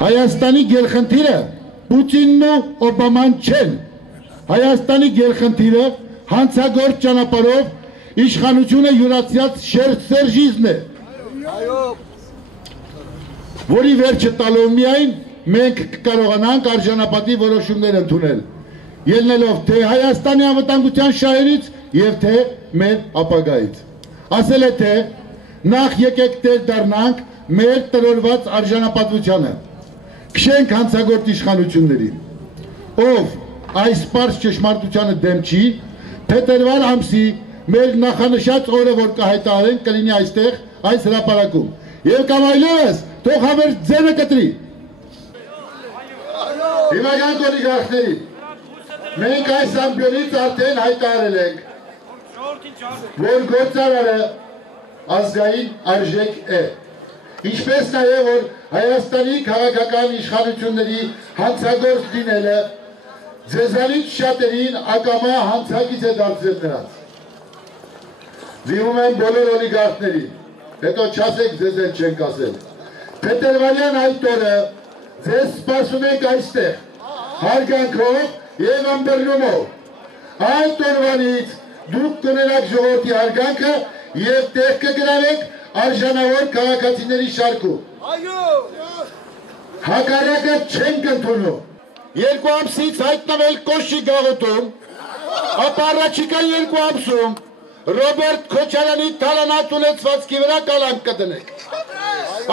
Հայաստանի գերխնդիրը Պուտինն ու Օբաման չեն։ Հայաստանի գերխնդիրը հանցագործ ճանապարհով իշխանությունը յուրացած շերտսերժիզմն է, որի վերջը տալով միայն մենք կկարողանանք արժանապատի որոշումներ ընդունել, ելնելով թե Հայաստանի անվտանգության շահերից եւ թե մեր ապագայից։ Ասել է թե նախ եկեք տեր դառնանք մեր տրորված արժանապատվությանը, քշենք հանցագործ իշխանություններին, ով այս պարզ ճշմարտությանը դեմ չի, փետրվար ամսի մեր նախանշած օրը, որ կհայտարարենք, կլինի այստեղ այս հրապարակում, եւ կամ այլևս թող հավերժ ձենը կտրի։ Հիմնական օլիգարխների, մենք այս ամբյոնից արդեն հայտարարել ենք, որ գործարարը ազգային արժեք է, ինչպես նաև որ Հայաստանի քաղաքական իշխանությունների հանցագործ լինելը ձեզանից շատերին ակամա հանցագիծ է դարձրել նրանց։ Դիմում եմ բոլոր օլիգարխներին, հետո չասեք ձեզ էլ չենք ասել։ Փետրվարյան այդ օրը ձեզ սպասում ենք այստեղ, հարգանքով եւ ըմբռնումով։ Այդ օրվանից դուք կունենաք ժողովրդի հարգանքը եւ տեղ կգրավեք արժանավոր քաղաքացիների շարքում։ Հակառակը չենք ընդունում։ 2 ամսից հայտնվել Կոշի գաղութում, ապա առաջիկա 2 ամսում Ռոբերտ Քոչարյանի թալանած ունեցվածքի վրա կալանք կդնենք։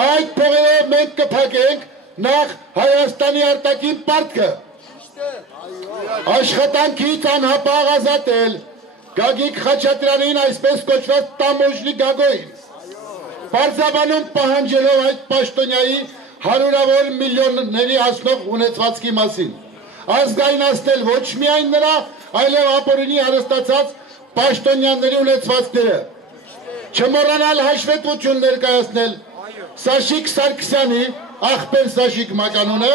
Այդ փողերով մենք կփակենք նախ Հայաստանի արտաքին պարտքը, աշխատանքից անհապաղ ազատել Գագիկ Խաչատրյանին, այսպես կոչված Տամոժնի Գագոյին, պարզաբանում պահանջելով այդ պաշտոնյայի հարյուրավոր միլիոնների հասնող ունեցվածքի մասին, ազգայնացնել ոչ միայն նրա, այլև ապօրինի հարստացած պաշտոնյաների ունեցվածքները, չմոռանալ հաշվետվություն ներկայացնել Սաշիկ Սարգսյանի, ախպեր Սաշիկ մականունը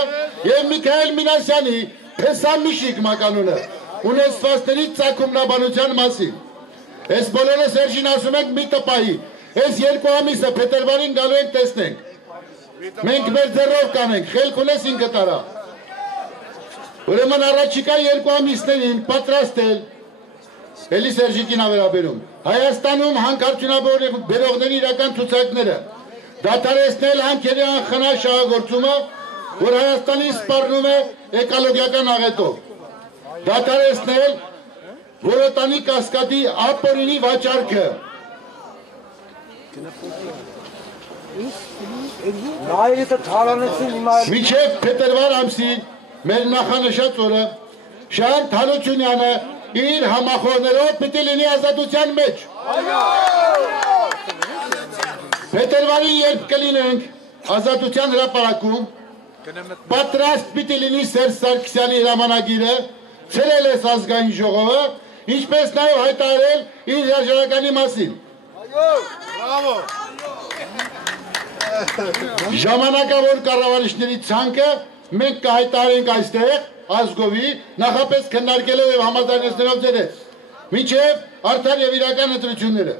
եւ Միքայել Մինասյանի, Փեսամիշիկ մականունը ունեցվածքների ծագումնաբանության մասին։ Այս բոլորը Սերժին ասում ենք մի տպահի, այս 2 ամիսը փետրվարին գալու ենք տեսնենք։ Մենք մեր ձեռով կանենք, խելք ունես ինքդ արա։ Ուրեմն առաջիկա 2 ամիսներին պատրաստել, էլի Սերժիկին ավերաբերում, Հայաստանում հանքարդյունաբերողների իրական ցուցակները, դադարեցնել հանքերի անխնա շահագործումը, որ Հայաստանի սպառնում է էկոլոգիական աղետով, դադարեցնել Որոտանի կասկադի ապօրինի վաճառքը, մինչև փետրվար ամսի մեր նախանշած օրը Շահեն Թանոչյանը իր համախոհներով պիտի լինի ազատության մեջ։ Փետրվարին երբ կլինենք ազատության հրապարակում, պատրաստ պիտի լինի Սերժ Սարգսյանի հրամանագիրը, ցրել է ազգային ժողովը, ինչպես նաև հայտարարել իր հրաժարականի մասին։ Ժամանակավոր կառավարիչների ցանկը մենք կհայտարարենք այստեղ ազգովի, նախապես քննարկելով եւ համաձայնեցնելով ձեզ, մինչև արդար եւ իրական ընտրությունները։